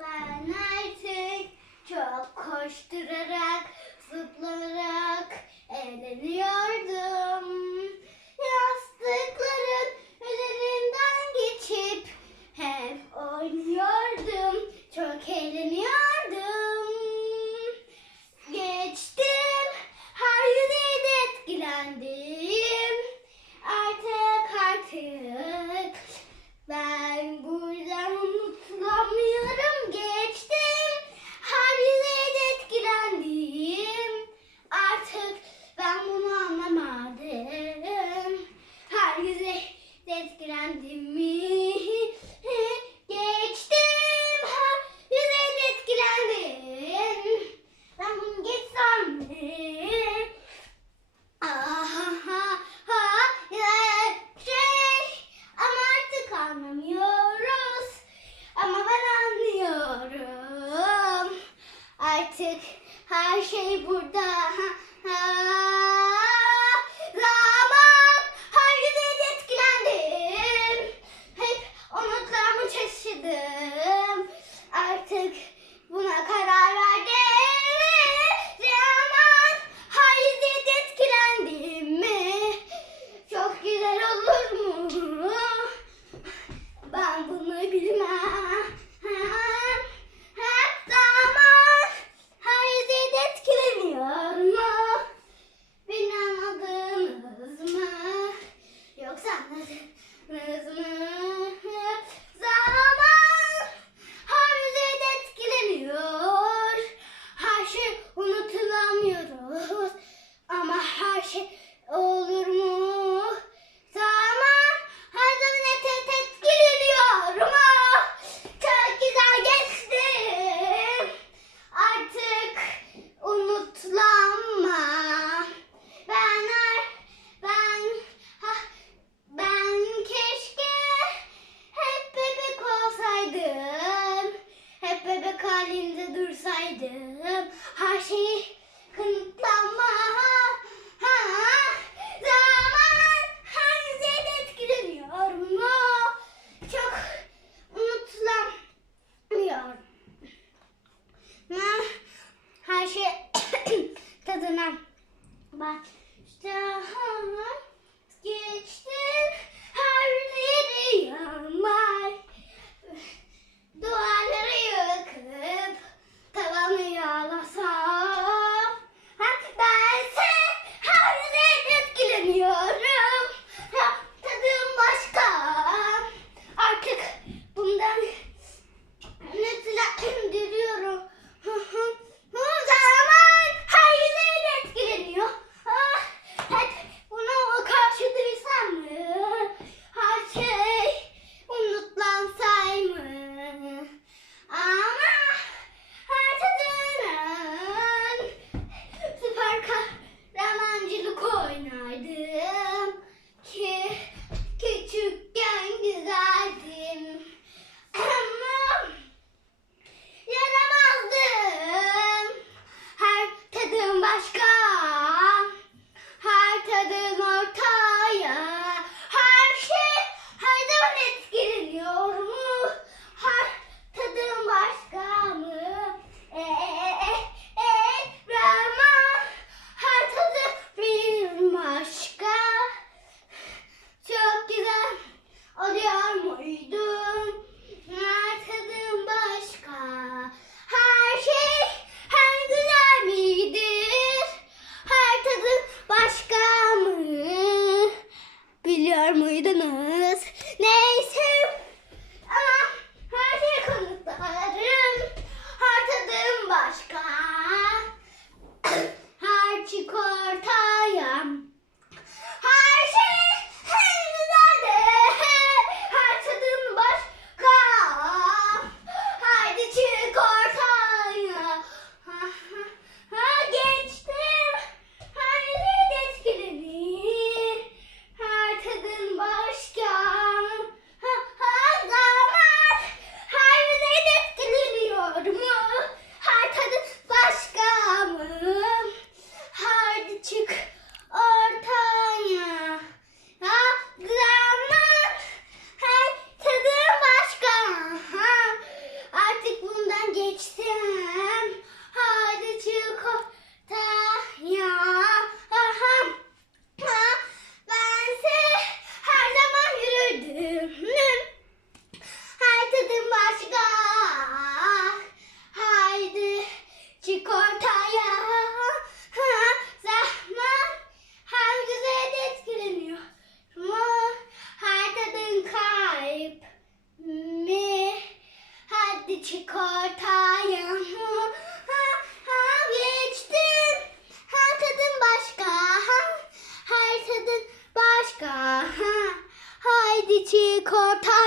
Ben artık çok koşturarak, zıplanarak eğleniyordum. Mezun halinde dursaydım her şeyi kanıtlama ha, zaman her şeyden etkileniyor mu? Çok unutulamıyor. Ben her şey tadına bak. Daha geçtim. Okay. Ortaya. Ha, ha, ha, geçtin. Her tadın başka. Ha, her tadın başka. Ha, haydi çık ortaya.